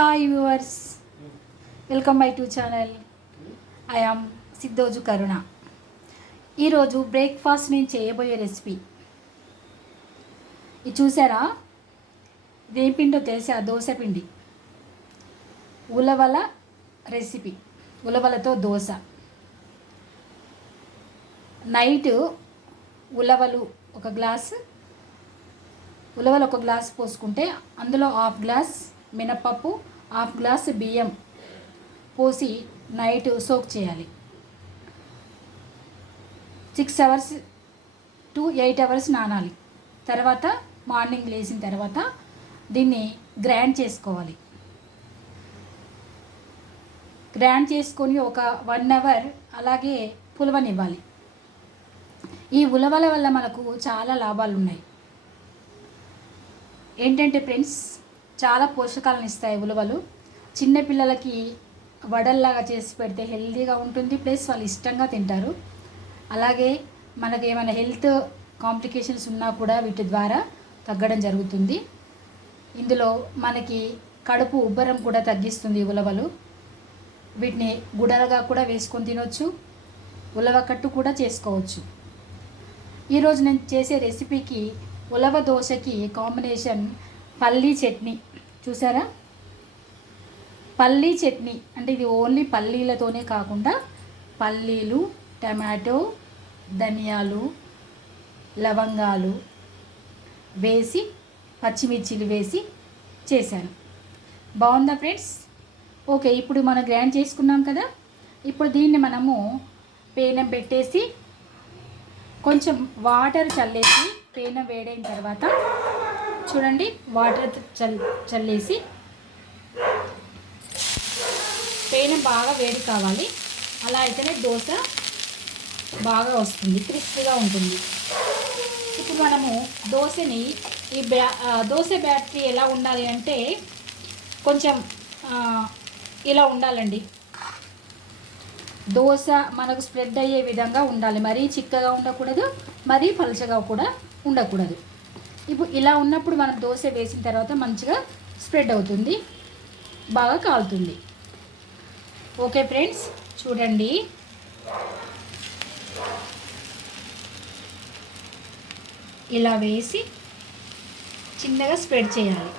Hi viewers, welcome by to channel. I am Siddhoju Karuna. ఈరోజు breakfast నేను చేయబోయే రెసిపీ ఇది చూసారా? ఇదేం పిండో తెలుసా? దోశ పిండి. ఉలవల రెసిపీ, ఉలవలతో దోశ. నైట్ ఉలవలు ఒక గ్లాస్ పోసుకుంటే అందులో హాఫ్ గ్లాస్ మినపప్పు, హాఫ్ గ్లాస్ బియ్యం పోసి నైట్ సోక్ చేయాలి. 6 hours to 8 hours నానాలి. తర్వాత మార్నింగ్ లేచిన తర్వాత దీన్ని గ్రైండ్ చేసుకోవాలి. గ్రైండ్ చేసుకొని ఒక 1 hour అలాగే పులవనివ్వాలి. ఈ ఉలవల వల్ల మనకు చాలా లాభాలు ఉన్నాయి. ఏంటంటే ఫ్రెండ్స్, చాలా పోషకాలను ఇస్తాయి ఉలవలు. చిన్నపిల్లలకి వడల్లాగా చేసి పెడితే హెల్తీగా ఉంటుంది, ప్లస్ వాళ్ళు ఇష్టంగా తింటారు. అలాగే మనకి ఏమైనా హెల్త్ కాంప్లికేషన్స్ ఉన్నా కూడా వీటి ద్వారా తగ్గడం జరుగుతుంది. ఇందులో మనకి కడుపు ఉబ్బరం కూడా తగ్గిస్తుంది ఉలవలు. వీటిని గుడలుగా కూడా వేసుకొని తినొచ్చు, ఉలవకట్టు కూడా చేసుకోవచ్చు. ఈరోజు నేను చేసే రెసిపీకి ఉలవ దోశకి కాంబినేషన్ పల్లీ చట్నీ. చూసారా? పల్లీ చట్నీ అంటే ఇది ఓన్లీ పల్లీలతోనే కాకుండా పల్లీలు, టమాటో, ధనియాలు, లవంగాలు వేసి పచ్చిమిర్చిలు వేసి చేశాను. బాగుందా ఫ్రెండ్స్? ఓకే, ఇప్పుడు మనం గ్రైండ్ చేసుకున్నాం కదా. ఇప్పుడు దీన్ని మనము పేనం పెట్టేసి కొంచెం వాటర్ చల్లేసి, పేనం వేడైన తర్వాత చూడండి, వాటర్ చల్లేసి పేనం బాగా వేడి కావాలి. అలా అయితేనే దోశ బాగా వస్తుంది, క్రిస్పీగా ఉంటుంది. ఇప్పుడు మనము దోశని దోశ బ్యాటరీ ఎలా ఉండాలి అంటే కొంచెం ఇలా ఉండాలండి. దోశ మనకు స్ప్రెడ్ అయ్యే విధంగా ఉండాలి. మరీ చిక్కగా ఉండకూడదు, మరీ పలచగా కూడా ఉండకూడదు. ఇప్పుడు ఇలా ఉన్నప్పుడు మనం దోశ వేసిన తర్వాత మంచిగా స్ప్రెడ్ అవుతుంది, బాగా కాలుతుంది. ఓకే ఫ్రెండ్స్, చూడండి. ఇలా వేసి చిన్నగా స్ప్రెడ్ చేయాలి.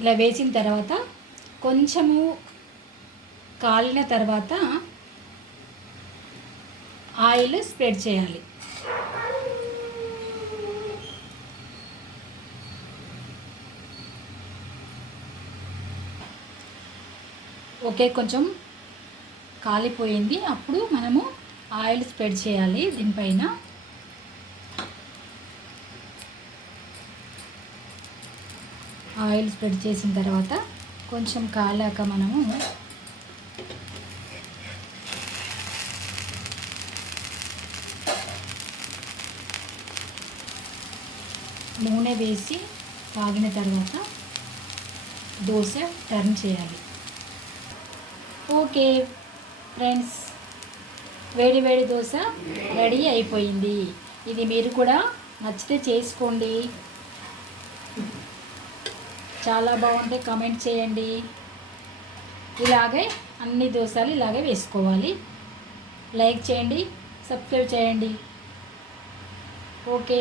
ఇలా వేసిన తర్వాత కొంచెము కాలిన తర్వాత ఆయిల్ స్ప్రెడ్ చేయాలి. ఓకే, కొంచెం కాలిపోయింది. అప్పుడు మనము ఆయిల్ స్ప్రెడ్ చేయాలి దీనిపైన. ఆయిల్ స్ప్రెడ్ చేసిన తర్వాత కొంచెం కాలాక మనము నూనె వేసి కాగిన తర్వాత దోశ టర్న్ చేయాలి. ఓకే ఫ్రెండ్స్, వేడి వేడి దోశ రెడీ అయిపోయింది. ఇది మీరు కూడా నచ్చితే చేసుకోండి. చాలా బాగుంటే కామెంట్ చేయండి. ఇలాగే అన్ని దోశలు ఇలాగే వేసుకోవాలి. లైక్ చేయండి, సబ్స్క్రైబ్ చేయండి. ఓకే.